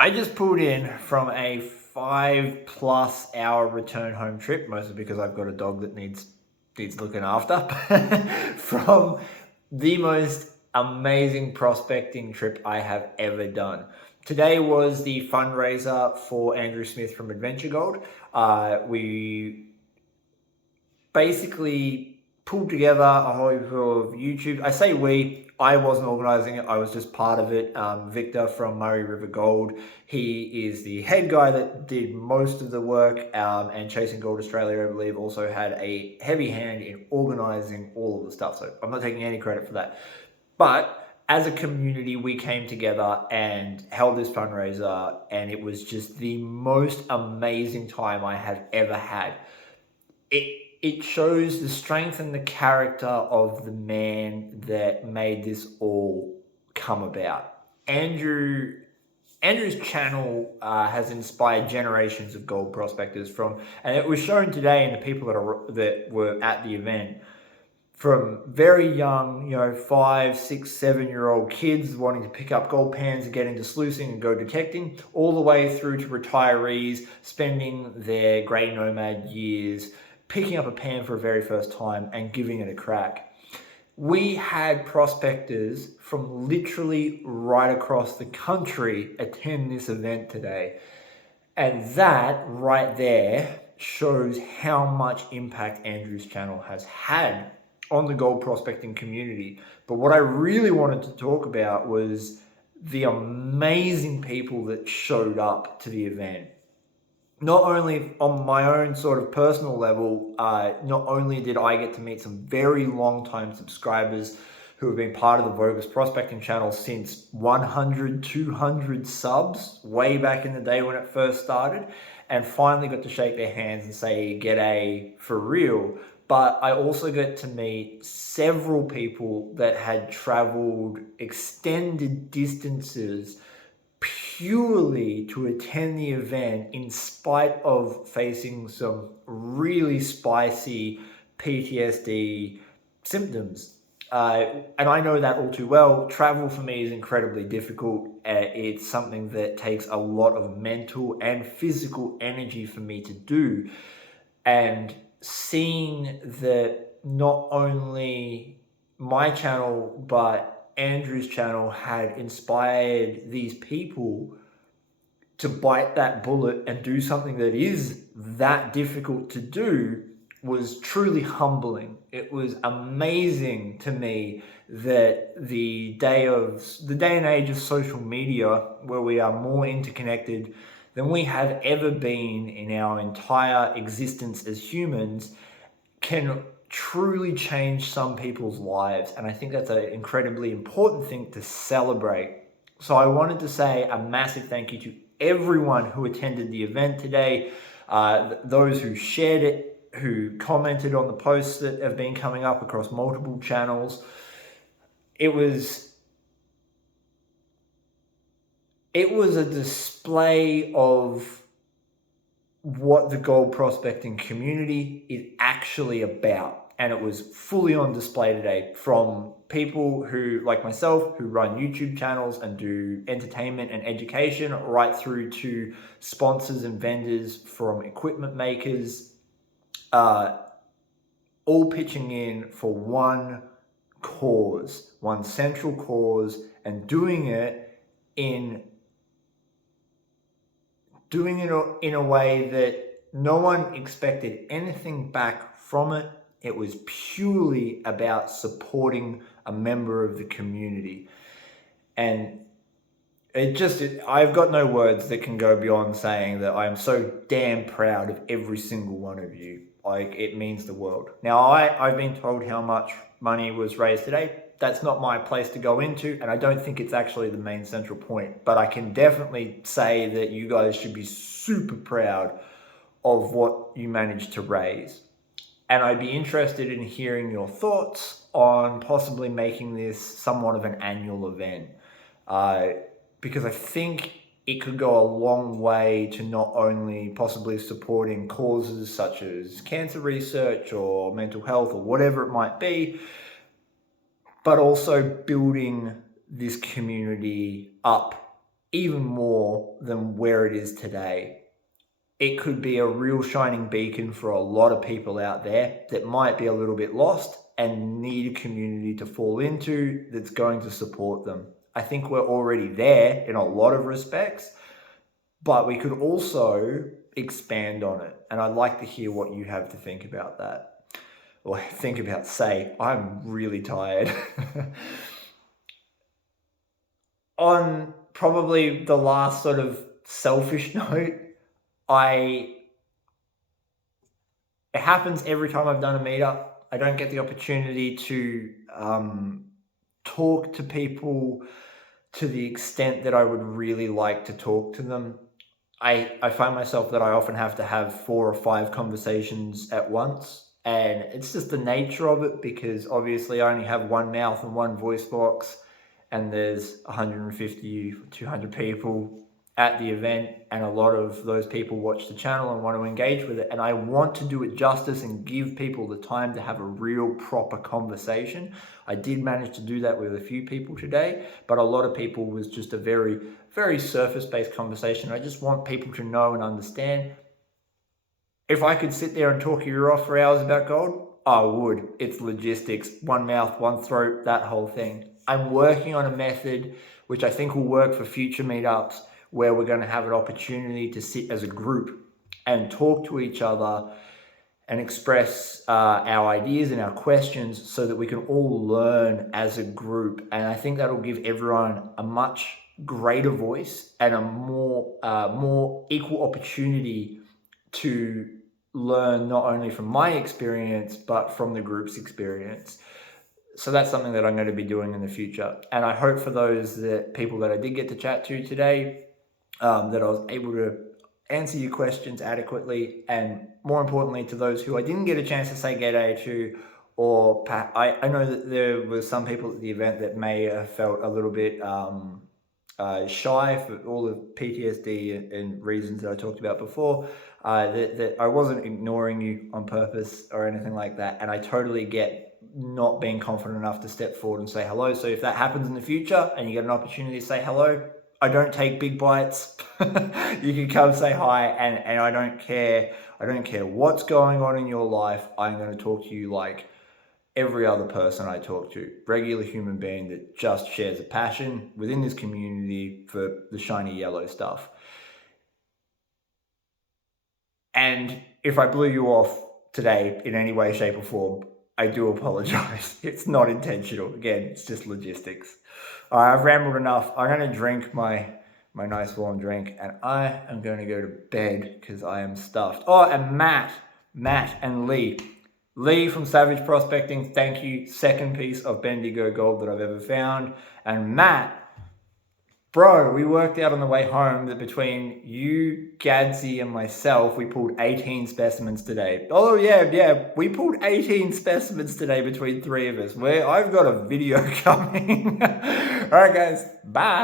I just pulled in from a 5+ hour return home trip, mostly because I've got a dog that needs looking after, from the most amazing prospecting trip I have ever done. Today was the fundraiser for Andrew Smith from Adventure Gold. We basically pulled together a whole heap of YouTube. I say we, I wasn't organizing it, I was just part of it. Victor from Murray River Gold, he is the head guy that did most of the work, and Chasing Gold Australia, I believe, also had a heavy hand in organizing all of the stuff. So I'm not taking any credit for that. But as a community, we came together and held this fundraiser, and it was just the most amazing time I have ever had. It shows the strength and the character of the man that made this all come about. Andrew's channel has inspired generations of gold prospectors and it was shown today in the people that were at the event, from very young, 5, 6, 7-year-old kids wanting to pick up gold pans and get into sluicing and go detecting, all the way through to retirees spending their grey nomad years picking up a pan for the very first time and giving it a crack. We had prospectors from literally right across the country attend this event today. And that right there shows how much impact Andrew's channel has had on the gold prospecting community. But what I really wanted to talk about was the amazing people that showed up to the event. Not only on my own sort of personal level, not only did I get to meet some very long-time subscribers who have been part of the Vogus Prospecting channel since 100, 200 subs, way back in the day when it first started, and finally got to shake their hands and say, "G'day for real." But I also get to meet several people that had traveled extended distances purely to attend the event in spite of facing some really spicy PTSD symptoms. And I know that all too well. Travel for me is incredibly difficult. It's something that takes a lot of mental and physical energy for me to do. And seeing that not only my channel, but Andrew's channel had inspired these people to bite that bullet and do something that is that difficult to do was truly humbling. It was amazing to me that the day and age of social media, where we are more interconnected than we have ever been in our entire existence as humans, can truly change some people's lives. And I think that's an incredibly important thing to celebrate. So I wanted to say a massive thank you to everyone who attended the event today, those who shared it, who commented on the posts that have been coming up across multiple channels. It was a display of what the gold prospecting community is actually about. And it was fully on display today, from people who, like myself, who run YouTube channels and do entertainment and education, right through to sponsors and vendors from equipment makers, all pitching in for one cause, one central cause, and doing it in a way that no one expected anything back from it. It was purely about supporting a member of the community. And I've got no words that can go beyond saying that I'm so damn proud of every single one of you. Like, it means the world. Now, I've been told how much money was raised today. That's not my place to go into, and I don't think it's actually the main central point. But I can definitely say that you guys should be super proud of what you managed to raise. And I'd be interested in hearing your thoughts on possibly making this somewhat of an annual event. Because I think it could go a long way to not only possibly supporting causes such as cancer research or mental health or whatever it might be, but also building this community up even more than where it is today. It could be a real shining beacon for a lot of people out there that might be a little bit lost and need a community to fall into that's going to support them. I think we're already there in a lot of respects, but we could also expand on it. And I'd like to hear what you have to think about that. Or say, I'm really tired. On probably the last sort of selfish note, it happens every time I've done a meetup. I don't get the opportunity to talk to people to the extent that I would really like to talk to them. I find myself that I often have to have 4 or 5 conversations at once. And it's just the nature of it, because obviously I only have one mouth and one voice box, and there's 150, 200 people at the event, and a lot of those people watch the channel and want to engage with it. And I want to do it justice and give people the time to have a real proper conversation. I did manage to do that with a few people today, but a lot of people was just a very, very surface-based conversation. I just want people to know and understand. If I could sit there and talk your ear off for hours about gold, I would. It's logistics, one mouth, one throat, that whole thing. I'm working on a method which I think will work for future meetups, where we're going to have an opportunity to sit as a group and talk to each other and express our ideas and our questions, so that we can all learn as a group. And I think that'll give everyone a much greater voice and a more equal opportunity to learn, not only from my experience, but from the group's experience. So that's something that I'm going to be doing in the future. And I hope for people that I did get to chat to today, that I was able to answer your questions adequately, and more importantly, to those who I didn't get a chance to say g'day to, or I know that there were some people at the event that may have felt a little bit shy for all the PTSD and reasons that I talked about before, that I wasn't ignoring you on purpose or anything like that. And I totally get not being confident enough to step forward and say hello. So if that happens in the future and you get an opportunity to say hello, I don't take big bites. You can come say hi, and I don't care. I don't care what's going on in your life. I'm going to talk to you like every other person I talk to. Regular human being that just shares a passion within this community for the shiny yellow stuff. And if I blew you off today in any way, shape or form, I do apologize. It's not intentional. Again, it's just logistics. All right, I've rambled enough. I'm going to drink my nice warm drink, and I am going to go to bed because I am stuffed. Oh, and Matt and Lee from Savage Prospecting, thank you. Second piece of Bendigo gold that I've ever found. And Matt, bro, we worked out on the way home that between you, Gadsy, and myself, we pulled 18 specimens today. Oh, yeah, we pulled 18 specimens today between 3 of us. I've got a video coming. All right, guys, bye.